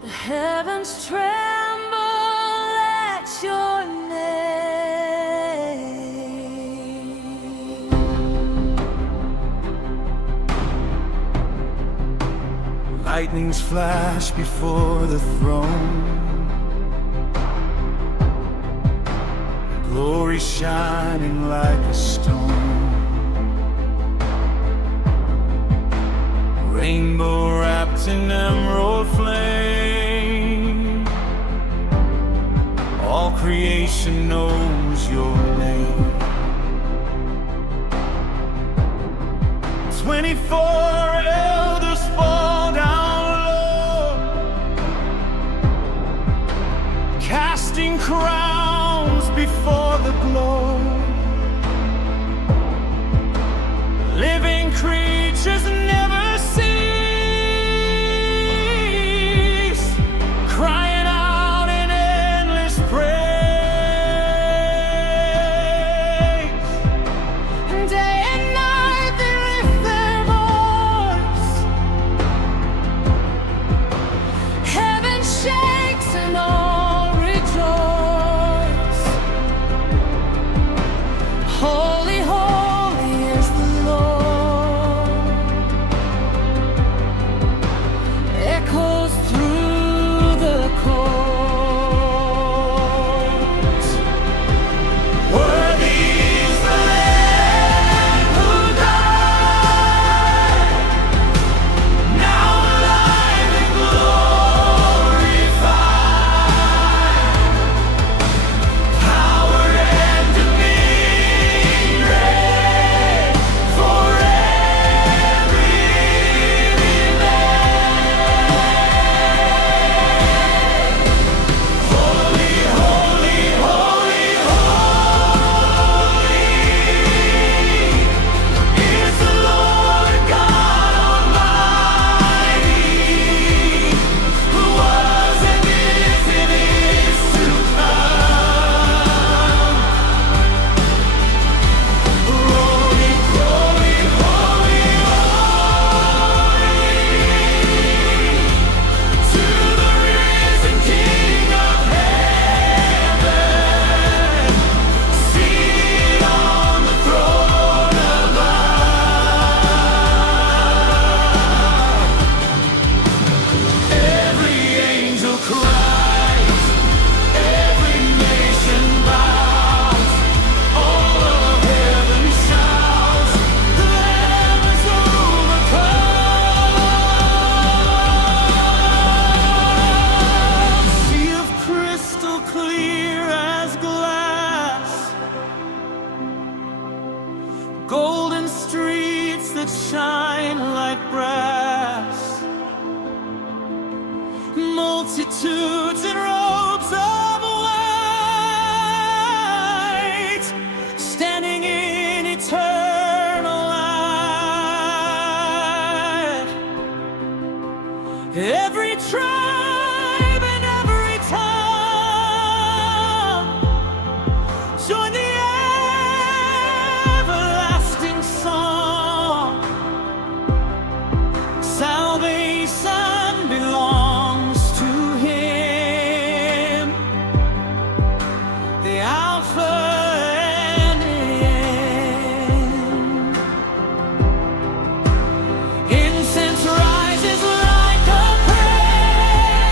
The heavens tremble at your name. Lightnings flash before the throne, glory shining like a stone. Rainbow wrapped in emerald flame, all creation knows your name. 24 elders fall down low, casting crowns before the glow. Living creatures never cease, crying out in endless praise. And day and night they lift their voice. Heaven shakes and all rejoice. Holy, holy is the Lord. Echoes through the courts. Worthy is the Lamb who died, now alive and glorified. Power and dominion reign forever in Holy, holy, holy, holy is the Lord God Almighty, who was and is to come. Holy, holy, holy, holy to the risen King of heaven, seated on the throne above. Every angel cries, every nation bows, all of heaven shouts, the Lamb is overcome. Sea of crystal clear as glass, golden streets that shine like brass, multitudes in robes of white, standing in eternal light. Every tribe and every tongue join the everlasting song. Salvation belongs to Him, the Alpha and the end. Incense rises like a prayer,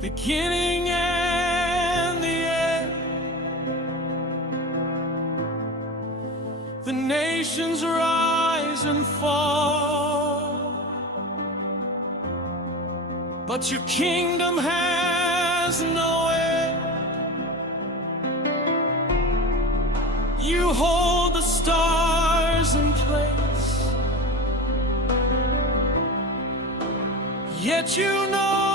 beginning and the end. The nations rise and fall, but your kingdom has no end. You hold the stars in place, yet you know